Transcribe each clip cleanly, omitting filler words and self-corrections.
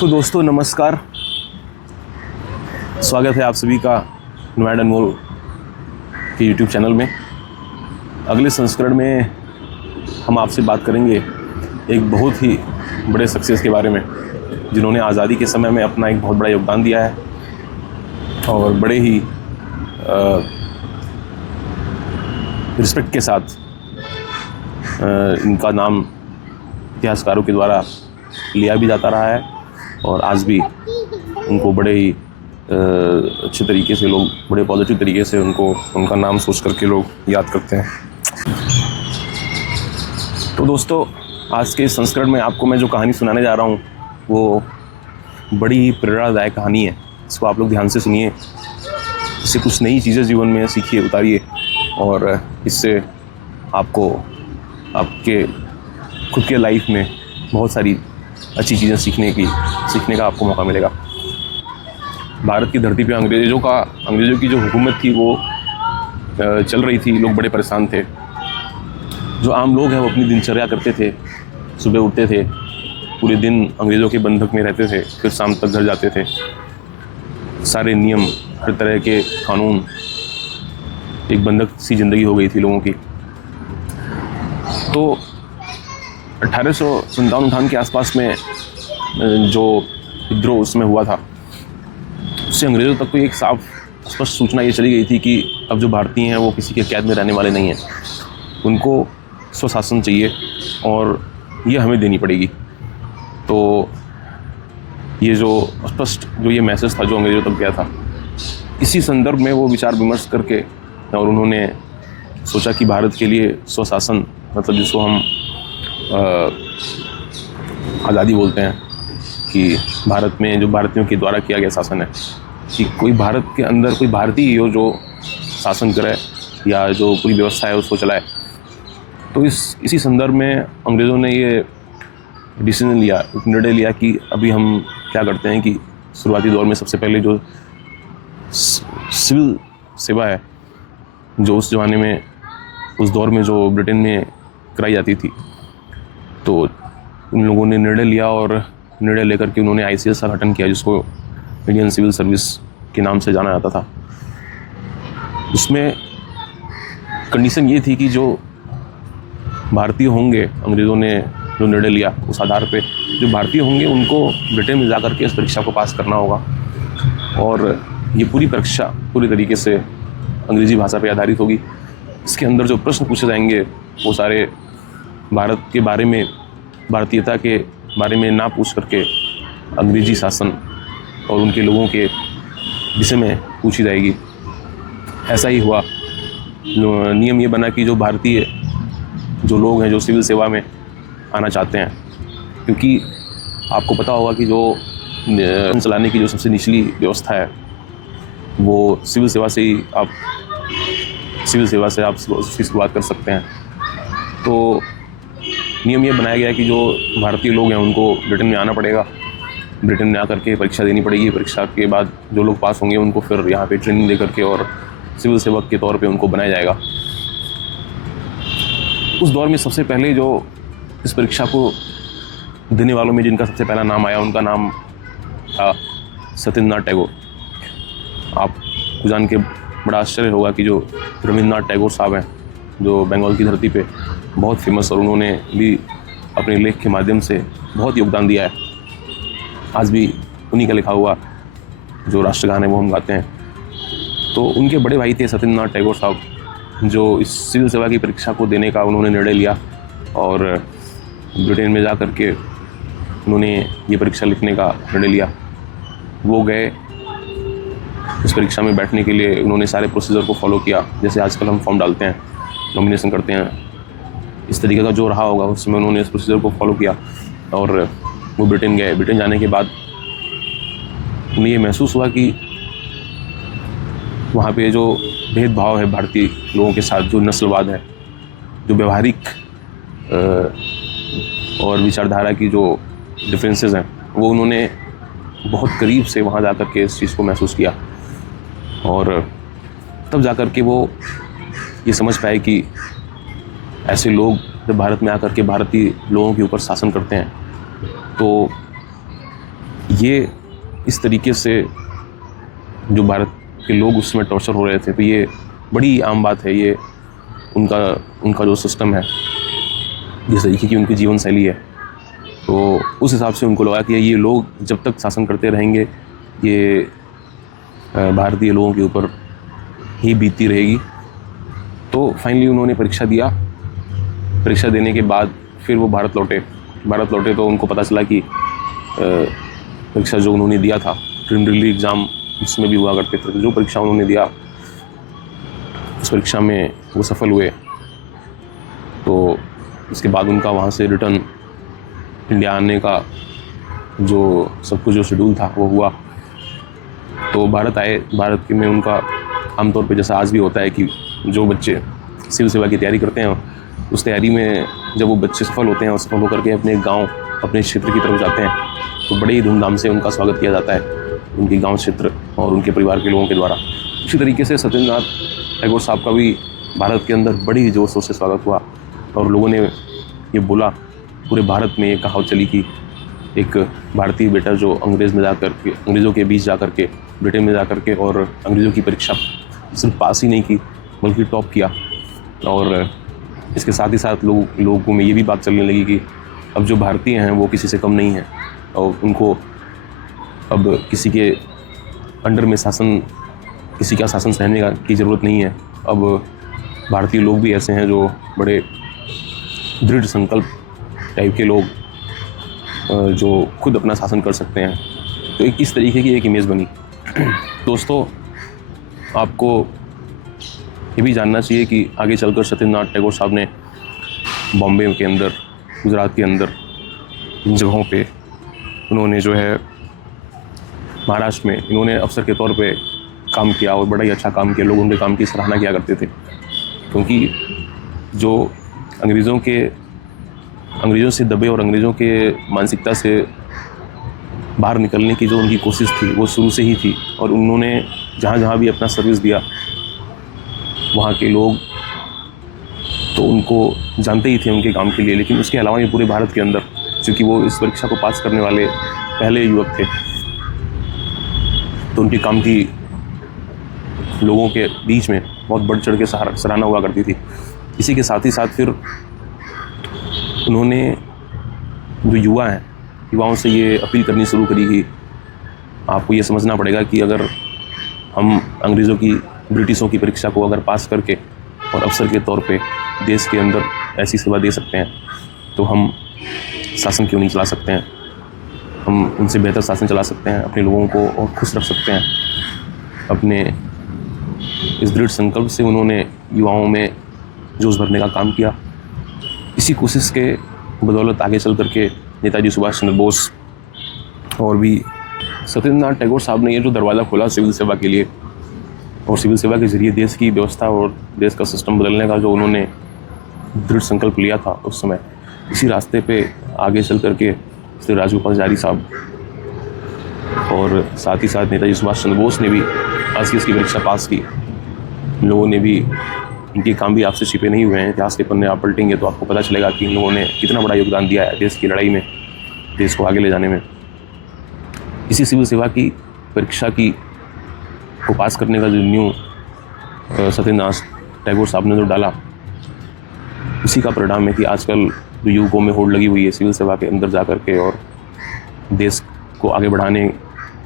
तो दोस्तों नमस्कार, स्वागत है आप सभी का नोमैड अनमोल के यूट्यूब चैनल में। अगले संस्करण में हम आपसे बात करेंगे एक बहुत ही बड़े सक्सेस के बारे में, जिन्होंने आज़ादी के समय में अपना एक बहुत बड़ा योगदान दिया है और बड़े ही रिस्पेक्ट के साथ इनका नाम इतिहासकारों के द्वारा लिया भी जाता रहा है और आज भी उनको बड़े ही अच्छे तरीके से लोग, बड़े पॉजिटिव तरीके से उनका नाम सोच करके लोग याद करते हैं। तो दोस्तों, आज के संस्करण में आपको मैं जो कहानी सुनाने जा रहा हूँ वो बड़ी ही प्रेरणादायक कहानी है। इसको आप लोग ध्यान से सुनिए, इससे कुछ नई चीज़ें जीवन में सीखिए, उतारिए और इससे आपको आपके खुद के लाइफ में बहुत सारी अच्छी चीज़ें सीखने का आपको मौका मिलेगा। भारत की धरती पे अंग्रेज़ों की जो हुकूमत थी वो चल रही थी। लोग बड़े परेशान थे। जो आम लोग हैं वो अपनी दिनचर्या करते थे, सुबह उठते थे, पूरे दिन अंग्रेज़ों के बंधक में रहते थे, फिर शाम तक घर जाते थे। सारे नियम, हर तरह के कानून, एक बंधक सी ज़िंदगी हो गई थी लोगों की। तो 1857 के आसपास में जो विद्रोह उसमें हुआ था, उससे अंग्रेज़ों तक को एक साफ स्पष्ट सूचना ये चली गई थी कि अब जो भारतीय हैं वो किसी के कैद में रहने वाले नहीं हैं। उनको स्वशासन चाहिए और ये हमें देनी पड़ेगी। तो ये जो स्पष्ट ये मैसेज था जो अंग्रेज़ों तक गया था, इसी संदर्भ में वो विचार विमर्श करके और उन्होंने सोचा कि भारत के लिए स्वशासन, मतलब जिसको हम आज़ादी बोलते हैं, कि भारत में जो भारतीयों के द्वारा किया गया शासन है, कि कोई भारत के अंदर कोई भारतीय हो जो शासन करे या जो पूरी व्यवस्था है उसको चलाए। तो इसी संदर्भ में अंग्रेज़ों ने ये डिसीजन लिया, निर्णय लिया कि अभी हम क्या करते हैं कि शुरुआती दौर में सबसे पहले जो सिविल सेवा है, जो उस ज़माने में, उस दौर में जो ब्रिटेन में कराई जाती थी, तो उन लोगों ने निर्णय लिया और निर्णय लेकर के उन्होंने ICS का गठन किया, जिसको इंडियन सिविल सर्विस के नाम से जाना जाता था। उसमें कंडीशन ये थी कि जो भारतीय होंगे, अंग्रेज़ों ने जो निर्णय लिया उस आधार पे जो भारतीय होंगे उनको ब्रिटेन में जाकर के इस परीक्षा को पास करना होगा और ये पूरी परीक्षा पूरी तरीके से अंग्रेज़ी भाषा पे आधारित होगी। इसके अंदर जो प्रश्न पूछे जाएंगे वो सारे भारत के बारे में, भारतीयता के बारे में ना पूछ करके अंग्रेज़ी शासन और उनके लोगों के विषय में पूछी जाएगी। ऐसा ही हुआ। नियम ये बना कि जो भारतीय जो लोग हैं जो सिविल सेवा में आना चाहते हैं, क्योंकि आपको पता होगा कि जो चलाने की जो सबसे निचली व्यवस्था है वो सिविल सेवा से आप उसकी शुरुआत कर सकते हैं। तो नियम ये बनाया गया कि जो भारतीय लोग हैं उनको ब्रिटेन में आना पड़ेगा, ब्रिटेन में आकर के परीक्षा देनी पड़ेगी। परीक्षा के बाद जो लोग पास होंगे उनको फिर यहाँ पे ट्रेनिंग दे करके और सिविल सेवक के तौर पे उनको बनाया जाएगा। उस दौर में सबसे पहले जो इस परीक्षा को देने वालों में जिनका सबसे पहला नाम आया, उनका नाम था सत्येंद्रनाथ टैगोर। आपको जान के बड़ा आश्चर्य होगा कि जो रविंद्रनाथ टैगोर साहब हैं, जो बंगाल की धरती पे बहुत फेमस, और उन्होंने भी अपने लेख के माध्यम से बहुत योगदान दिया है। आज भी उन्हीं का लिखा हुआ जो राष्ट्रगान है वो हम गाते हैं। तो उनके बड़े भाई थे सत्येंद्रनाथ टैगोर साहब, जो इस सिविल सेवा की परीक्षा को देने का उन्होंने निर्णय लिया और ब्रिटेन में जा कर के उन्होंने ये परीक्षा लिखने का निर्णय लिया। वो गए इस परीक्षा में बैठने के लिए, उन्होंने सारे प्रोसीजर को फॉलो किया। जैसे आजकल हम फॉर्म डालते हैं, नॉमिनेशन करते हैं, इस तरीके का जो रहा होगा उसमें उन्होंने इस प्रोसीजर को फॉलो किया और वो ब्रिटेन गए। ब्रिटेन जाने के बाद उन्हें ये महसूस हुआ कि वहाँ पे जो भेदभाव है भारतीय लोगों के साथ, जो नस्लवाद है, जो व्यवहारिक और विचारधारा की जो डिफरेंसेस हैं, वो उन्होंने बहुत करीब से वहाँ जा कर के इस चीज़ को महसूस किया और तब जा कर के वो ये समझ पाए कि ऐसे लोग जब भारत में आकर के भारतीय लोगों के ऊपर शासन करते हैं तो ये इस तरीके से जो भारत के लोग उसमें टॉर्चर हो रहे थे, तो ये बड़ी आम बात है। ये उनका जो सिस्टम है, जिस तरीके की उनकी जीवन शैली है, तो उस हिसाब से उनको लगा कि ये लोग जब तक शासन करते रहेंगे ये भारतीय लोगों के ऊपर ही बीतती रहेगी। तो फाइनली उन्होंने परीक्षा दिया। परीक्षा देने के बाद फिर वो भारत लौटे तो उनको पता चला कि परीक्षा जो उन्होंने दिया था, प्रीलिमिनरी एग्ज़ाम उसमें भी हुआ करते थे, तो जो परीक्षा उन्होंने दिया उस परीक्षा में वो सफल हुए। तो उसके बाद उनका वहाँ से रिटर्न इंडिया आने का जो सब कुछ जो शेड्यूल था वो हुआ। तो भारत आए। भारत के में उनका आमतौर पे जैसा आज भी होता है कि जो बच्चे सिविल सेवा की तैयारी करते हैं, उस तैयारी में जब वो बच्चे सफल होते हैं और सफल होकर के अपने गांव, अपने क्षेत्र की तरफ जाते हैं, तो बड़े ही धूमधाम से उनका स्वागत किया जाता है उनके गांव क्षेत्र और उनके परिवार के लोगों के द्वारा। इसी तरीके से सत्येंद्रनाथ टैगोर साहब का भी भारत के अंदर बड़ी ही ज़ोर शोर से स्वागत हुआ और लोगों ने ये बोला, पूरे भारत में ये कहावत चली कि एक भारतीय बेटा जो अंग्रेज़ों के बीच जा कर के, ब्रिटेन में जा कर के और अंग्रेज़ों की परीक्षा सिर्फ पास ही नहीं की बल्कि टॉप किया। और इसके साथ ही साथ लोगों में ये भी बात चलने लगी कि अब जो भारतीय हैं वो किसी से कम नहीं हैं और उनको अब किसी के अंडर में किसी का शासन सहने की ज़रूरत नहीं है। अब भारतीय लोग भी ऐसे हैं जो बड़े दृढ़ संकल्प टाइप के लोग, जो खुद अपना शासन कर सकते हैं। तो इस तरीके की एक इमेज बनी। दोस्तों, आपको ये भी जानना चाहिए कि आगे चलकर सत्येंद्रनाथ टैगोर साहब ने बॉम्बे के अंदर, गुजरात के अंदर, इन जगहों पे उन्होंने जो है महाराष्ट्र में इन्होंने अफसर के तौर पे काम किया और बड़ा ही अच्छा काम किया। लोग उनके काम की सराहना किया करते थे, क्योंकि जो अंग्रेज़ों से दबे और अंग्रेज़ों के मानसिकता से बाहर निकलने की जो उनकी कोशिश थी वो शुरू से ही थी। और उन्होंने जहाँ भी अपना सर्विस दिया, वहाँ के लोग तो उनको जानते ही थे उनके काम के लिए। लेकिन उसके अलावा ये पूरे भारत के अंदर, क्योंकि वो इस परीक्षा को पास करने वाले पहले युवक थे, तो उनके काम की लोगों के बीच में बहुत बढ़ चढ़ के सराहना हुआ करती थी। इसी के साथ ही साथ फिर उन्होंने जो युवाओं से ये अपील करनी शुरू करी कि आपको ये समझना पड़ेगा कि अगर हम ब्रिटिशों की परीक्षा को अगर पास करके और अफसर के तौर पे देश के अंदर ऐसी सेवा दे सकते हैं, तो हम शासन क्यों नहीं चला सकते हैं। हम उनसे बेहतर शासन चला सकते हैं, अपने लोगों को और खुश रख सकते हैं। अपने इस दृढ़ संकल्प से उन्होंने युवाओं में जोश भरने का काम किया। इसी कोशिश के बदौलत आगे चल करके नेताजी सुभाष चंद्र बोस और भी सत्येंद्रनाथ टैगोर साहब ने ये जो दरवाज़ा खोला सिविल सेवा के लिए, और सिविल सेवा के ज़रिए देश की व्यवस्था और देश का सिस्टम बदलने का जो उन्होंने दृढ़ संकल्प लिया था उस समय, इसी रास्ते पे आगे चल करके श्री राजगोपालाचारी साहब और साथ ही साथ नेताजी सुभाष चंद्र बोस ने भी आईसीएस की परीक्षा पास की। लोगों ने भी, इनके काम भी आपसे छिपे नहीं हुए हैं। इतिहास के पन्ने आप पलटेंगे तो आपको पता चलेगा कि इन लोगों ने कितना बड़ा योगदान दिया है देश की लड़ाई में, देश को आगे ले जाने में। इसी सिविल सेवा की परीक्षा को पास करने का जो न्यू सत्येंद्रनाथ टैगोर साहब ने जो डाला, उसी का परिणाम है कि आजकल जो युवकों में होड़ लगी हुई है सिविल सेवा के अंदर जा कर के और देश को आगे बढ़ाने,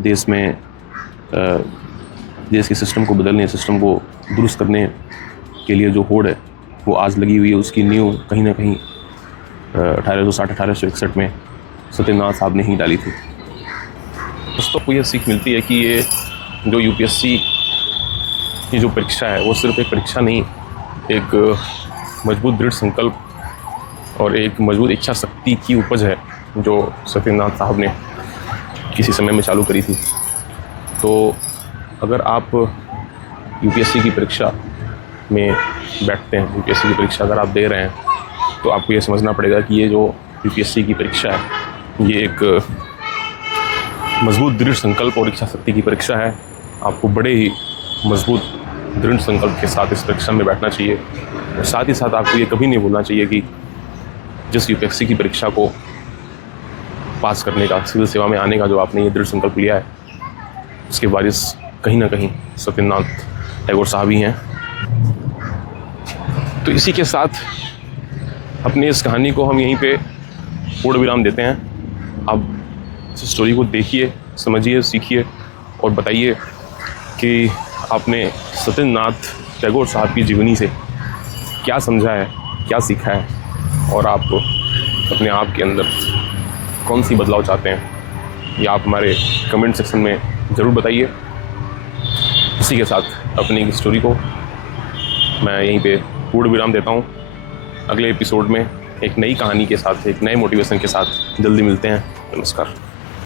देश के सिस्टम को बदलने, सिस्टम को दुरुस्त करने के लिए जो होड़ है वो आज लगी हुई है। उसकी नींव कहीं ना कहीं 1860-1861 में सत्येंद्रनाथ साहब ने ही डाली थी। दोस्तों को ये सीख मिलती है कि ये जो यूपीएससी की जो परीक्षा है वो सिर्फ एक परीक्षा नहीं, एक मजबूत दृढ़ संकल्प और एक मजबूत इच्छा शक्ति की उपज है जो सत्येंद्रनाथ साहब ने किसी समय में चालू करी थी। तो अगर आप यूपीएससी की परीक्षा में बैठते हैं, यूपीएससी की परीक्षा अगर आप दे रहे हैं, तो आपको ये समझना पड़ेगा कि ये जो यूपीएससी की परीक्षा है ये एक मजबूत दृढ़ संकल्प और इच्छा शक्ति की परीक्षा है। आपको बड़े ही मजबूत दृढ़ संकल्प के साथ इस परीक्षा में बैठना चाहिए। और साथ ही साथ आपको ये कभी नहीं भूलना चाहिए कि जिस यूपीएससी की परीक्षा को पास करने का, सिविल सेवा में आने का जो आपने ये दृढ़ संकल्प लिया है, उसके वारिस कहीं ना कहीं सत्येंद्रनाथ टैगोर साहब ही हैं। तो इसी के साथ अपनी इस कहानी को हम यहीं पे पूर्ण विराम देते हैं। आप इस स्टोरी को देखिए, समझिए, सीखिए और बताइए कि आपने सत्येंद्रनाथ टैगोर साहब की जीवनी से क्या समझा है, क्या सीखा है, और आप अपने आप के अंदर कौन सी बदलाव चाहते हैं, ये आप हमारे कमेंट सेक्शन में ज़रूर बताइए। इसी के साथ अपनी स्टोरी को मैं यहीं पे पूर्ण विराम देता हूँ। अगले एपिसोड में एक नई कहानी के साथ, एक नए मोटिवेशन के साथ जल्दी मिलते हैं। नमस्कार।